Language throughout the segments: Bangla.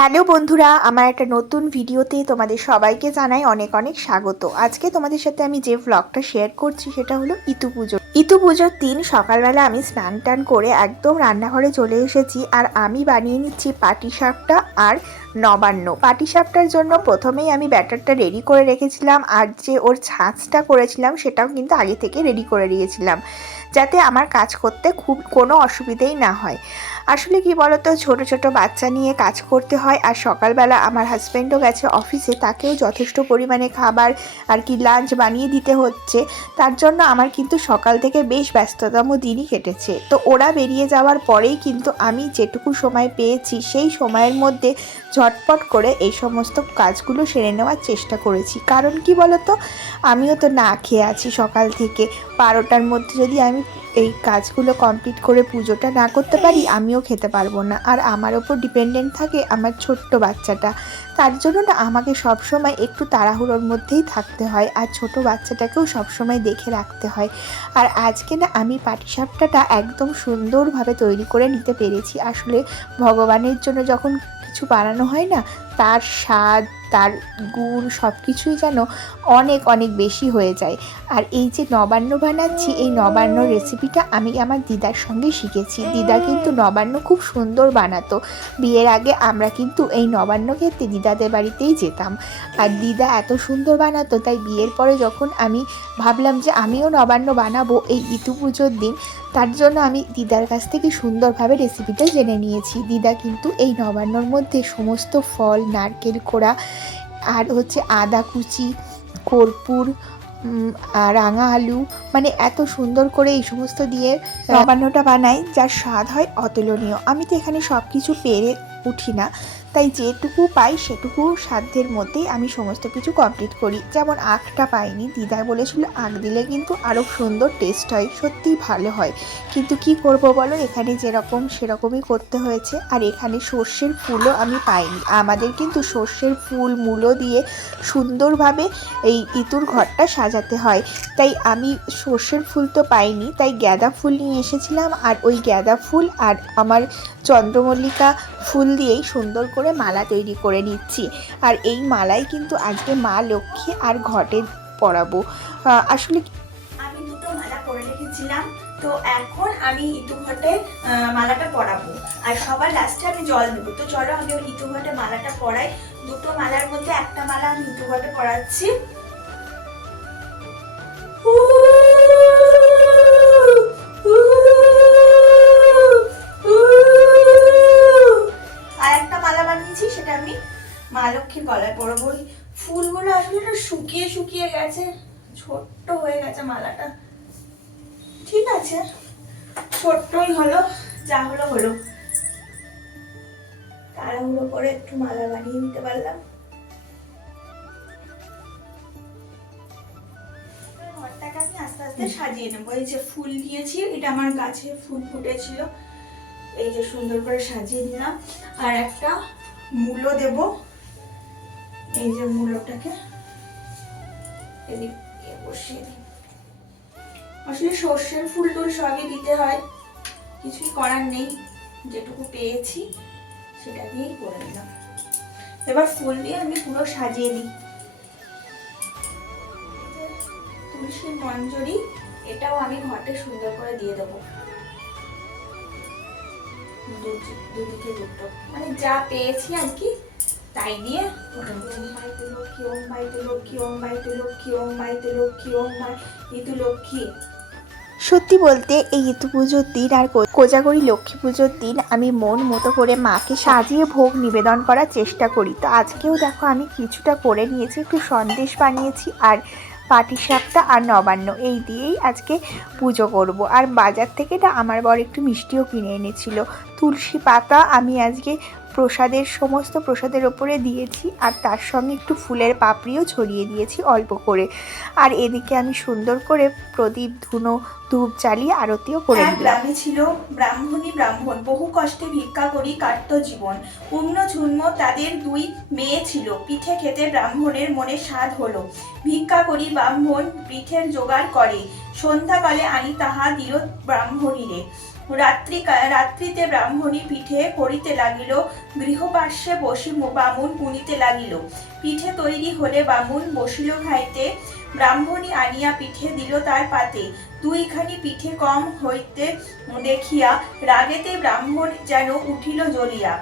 হ্যালো বন্ধুরা, আমার একটা নতুন ভিডিওতে তোমাদের সবাইকে জানাই অনেক অনেক স্বাগত। আজকে তোমাদের সাথে আমি যে ভ্লগটা শেয়ার করছি সেটা হলো ইতু পুজোর দিন সকালবেলা আমি স্নান টান করে একদম রান্নাঘরে চলে এসেছি। আর আমি বানিয়ে নিচ্ছি পাটিসাপটা আর নবান্ন। পাটিসাপটার জন্য প্রথমেই আমি ব্যাটারটা রেডি করে রেখেছিলাম, আর যে ওর ছাঁচটা করেছিলাম সেটাও কিন্তু আগে থেকে রেডি করে দিয়েছিলাম, যাতে আমার কাজ করতে খুব কোনো অসুবিধেই না হয়। আসলে কি বলতো, ছোট ছোট বাচ্চা নিয়ে কাজ করতে হয়, আর সকালবেলা আমার হাজব্যান্ডও গেছে অফিসে, তাকেও যথেষ্ট পরিমাণে খাবার আর কি লাঞ্চ বানিয়ে দিতে হচ্ছে। তার জন্য আমার কিন্তু সকাল থেকে বেশ ব্যস্ততম দিনই কেটেছে। তো ওরা বেরিয়ে যাওয়ার পরেই কিন্তু আমি যেটুকু সময় পেয়েছি সেই সময়ের মধ্যে ঝটপট করে এই সমস্ত কাজগুলো সেরে নেওয়ার চেষ্টা করেছি। কারণ কি বলতো, আমিও তো না খেয়ে আছি সকাল থেকে। 12টার মধ্যে যদি আমি এই কাজগুলো কমপ্লিট করে পুজোটা না করতে পারি, আমিও খেতে পারবো না। আর আমার ওপর ডিপেন্ডেন্ট থাকে আমার ছোট্ট বাচ্চাটা। তার জন্য না আমাকে সবসময় একটু তাড়াহুড়োর মধ্যেই থাকতে হয়, আর ছোট বাচ্চাটাকেও সবসময় দেখে রাখতে হয়। আর আজকে না আমি পাটিসাপটাটা একদম সুন্দরভাবে তৈরি করে নিতে পেরেছি। আসলে ভগবানের জন্য যখন কিছু বানানো হয় না, তার স্বাদ, তার গুণ সব কিছুই যেন অনেক অনেক বেশি হয়ে যায়। আর এই যে নবান্ন বানাচ্ছি, এই নবান্ন রেসিপিটা আমি আমার দিদার সঙ্গে শিখেছি। দিদা কিন্তু নবান্ন খুব সুন্দর বানাতো। বিয়ের আগে আমরা কিন্তু এই নবান্ন খেতে দিদাদের বাড়িতেই যেতাম, আর দিদা এত সুন্দর বানাতো। তাই বিয়ের পরে যখন আমি ভাবলাম যে আমিও নবান্ন বানাবো এই ইতু পুজোর দিন, তার জন্য আমি দিদার কাছ থেকে সুন্দরভাবে রেসিপিটা জেনে নিয়েছি। দিদা কিন্তু এই নবান্নর মধ্যে সমস্ত ফল, নারকেল কোড়া, আর হচ্ছে আদা কুচি, কর্পূর, রাঙা আলু, মানে এত সুন্দর করে এই সমস্ত দিয়ে নবান্নটা বানাই, যার স্বাদ হয় অতুলনীয়। আমি তো এখানে সব কিছু পেরে উঠি না, তাই যেটুকু পাই সেটুকু সাধ্যের মধ্যেই আমি সমস্ত কিছু কমপ্লিট করি। যেমন আখটা পাইনি, দিদা বলেছিল আখ দিলে কিন্তু আরও সুন্দর টেস্ট হয়, সত্যিই ভালো হয়। কিন্তু কি করব বলো, এখানে যেরকম সেরকমই করতে হয়েছে। আর এখানে সর্ষের ফুলও আমি পাইনি। আমাদের কিন্তু সর্ষের ফুল মূলো দিয়ে সুন্দরভাবে এই ইতুর ঘরটা সাজাতে হয়, তাই আমি সর্ষের ফুল তো পাইনি, তাই গাঁদা ফুল নিয়ে এসেছিলাম। আর ওই গাঁদা ফুল আর আমার চন্দ্রমল্লিকা ফুল দিয়েই সুন্দর করে মালা তৈরি করে নিচ্ছি। আর এই মালাই কিন্তু আজকে মা লক্ষ্মী আর ঘটে পরাবো। আসলে আমি দুটো মালা করে রেখেছিলাম, তো এখন আমি ইতু ঘটে মালাটা পরাবো, আর সবার লাস্টে আমি জল দেবো। তো চলো আমি ইতু ঘটে মালাটা পরাই। দুটো মালার মধ্যে একটা মালা আমি ইতু ঘটে পরাচ্ছি। আর একটা মালা বানিয়েছি, সেটা আমি মা লক্ষ্মীর গলায় পরাবো। ফুলগুলো আসলে শুকিয়ে শুকিয়ে গেছে, ছোট্ট হয়ে গেছে মালাটা। ঠিক আছে, ছোট্টই হলো, যা হলো হলো। তাড়াহুড়ো করে একটু মালা বানিয়ে নিতে পারলাম। ঘরটাকে আমি আস্তে আস্তে সাজিয়ে নেবো। এই যে ফুল দিয়েছি, এটা আমার গাছে ফুল ফুটেছিল, এই যে সুন্দর করে সাজিয়ে দিলাম। আর একটা মূলো দেব, এই যে মূলোটাকে এদিকে বসিয়ে দিই। আসলে সর্ষের ফুল টুল সবই দিতে হয়, কিছুই করার নেই, যেটুকু পেয়েছি সেটা দিয়েই করে দিলাম। এবার ফুল দিয়ে আমি পুরো সাজিয়ে দিই। তুলসীর মঞ্জরি, এটাও আমি ঘটে সুন্দর করে দিয়ে দেবো, দুদিকে দুটো, মানে যা পেয়েছি আর কি তাই দিয়ে। সত্যি বলতে এই ইতু পুজোর দিন আর কোজাগরী লক্ষ্মী পুজোর দিন আমি মন মতো করে মাকে সাজিয়ে ভোগ নিবেদন করার চেষ্টা করি। তো আজকেও দেখো আমি কিছুটা করে নিয়েছি, একটু সন্দেশ বানিয়েছি, আর পাটিসাপটা আর নবান্ন এই দিয়েই আজকে পুজো করব। আর বাজার থেকে না আমার বর একটু মিষ্টিও কিনে এনেছিল। তুলসী পাতা আমি আজকে সমস্ত প্রসাদের ওপরে দিয়েছি, আর তার সঙ্গে একটু ফুলের পাপড়িও ছড়িয়ে দিয়েছি অল্প করে। আর এদিকে আমি সুন্দর করে প্রদীপ, ধুনো, ধূপ জ্বালিয়ে আরতিও করে দিলাম। গ্রামে ছিল ব্রাহ্মণী ব্রাহ্মণ, বহু কষ্টে ভিক্ষা করি কাটতো জীবন। পুণ্য ঝুন্ম তাদের 2 মেয়ে ছিল, পিঠে খেতে ব্রাহ্মণের মনে স্বাদ হলো। ভিক্ষা করি ব্রাহ্মণ পিঠের জোগাড় করে, সন্ধ্যাকালে আনি তাহা দিল ব্রাহ্মণীরে। রাত্রিতে ব্রাহ্মণী পিঠে করিতে লাগিল, গৃহপার্শ্বে বসি বামুন গুনিতে লাগিল। পিঠে তৈরি হলে বামুন বসিল খাইতে, ব্রাহ্মণী আনিয়া পিঠে দিল তার পাতে। দুইখানি পিঠে কম হইতে দেখিয়া রাগেতে ব্রাহ্মণ যেন উঠিল জ্বলিয়া।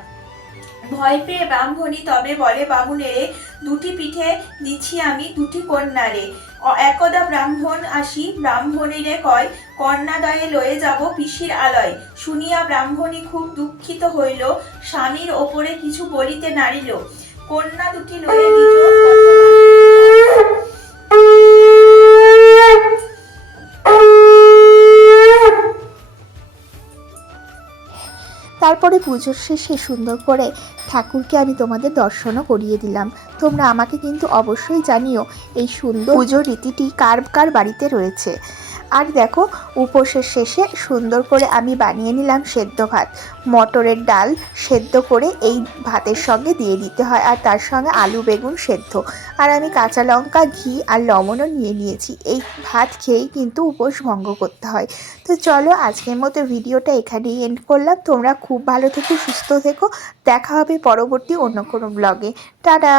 ভয় পেয়ে ব্রাহ্মণী তবে বলে বামুনেরে, দুটি পিঠে দিচ্ছি আমি দুটি কন্যারে। একদা ব্রাহ্মণ আসি ব্রাহ্মণীরে কয়, কন্যাদয়ে লয়ে যাব পিসির আলয়। শুনিয়া ব্রাহ্মণী খুব দুঃখিত হইল, স্বামীর ওপরে কিছু বলিতে নারিল। কন্যা দুটি লয়ে নিজ তারপরে পুজোর শেষে সুন্দর করে ঠাকুরকে আমি তোমাদের দর্শনও করিয়ে দিলাম। তোমরা আমাকে কিন্তু অবশ্যই জানিও এই সুন্দর পুজোর রীতিটি কার কার বাড়িতে রয়েছে। আর দেখো, উপোসের শেষে সুন্দর করে আমি বানিয়ে নিলাম সেদ্ধ ভাত। মটরের ডাল সেদ্ধ করে এই ভাতের সঙ্গে দিয়ে দিতে হয়, আর তার সঙ্গে আলু বেগুন সেদ্ধ। আর আমি কাঁচা লঙ্কা, ঘি আর লবণও নিয়ে নিয়েছি। এই ভাত খেয়েই কিন্তু উপোস ভঙ্গ করতে হয়। তো চলো, আজকের মতো ভিডিওটা এখানেই এন্ড করলাম। তোমরা খুব ভালো থেকো, সুস্থ থেকো। দেখা হবে পরবর্তী অন্য কোনো ব্লগে। টাটা।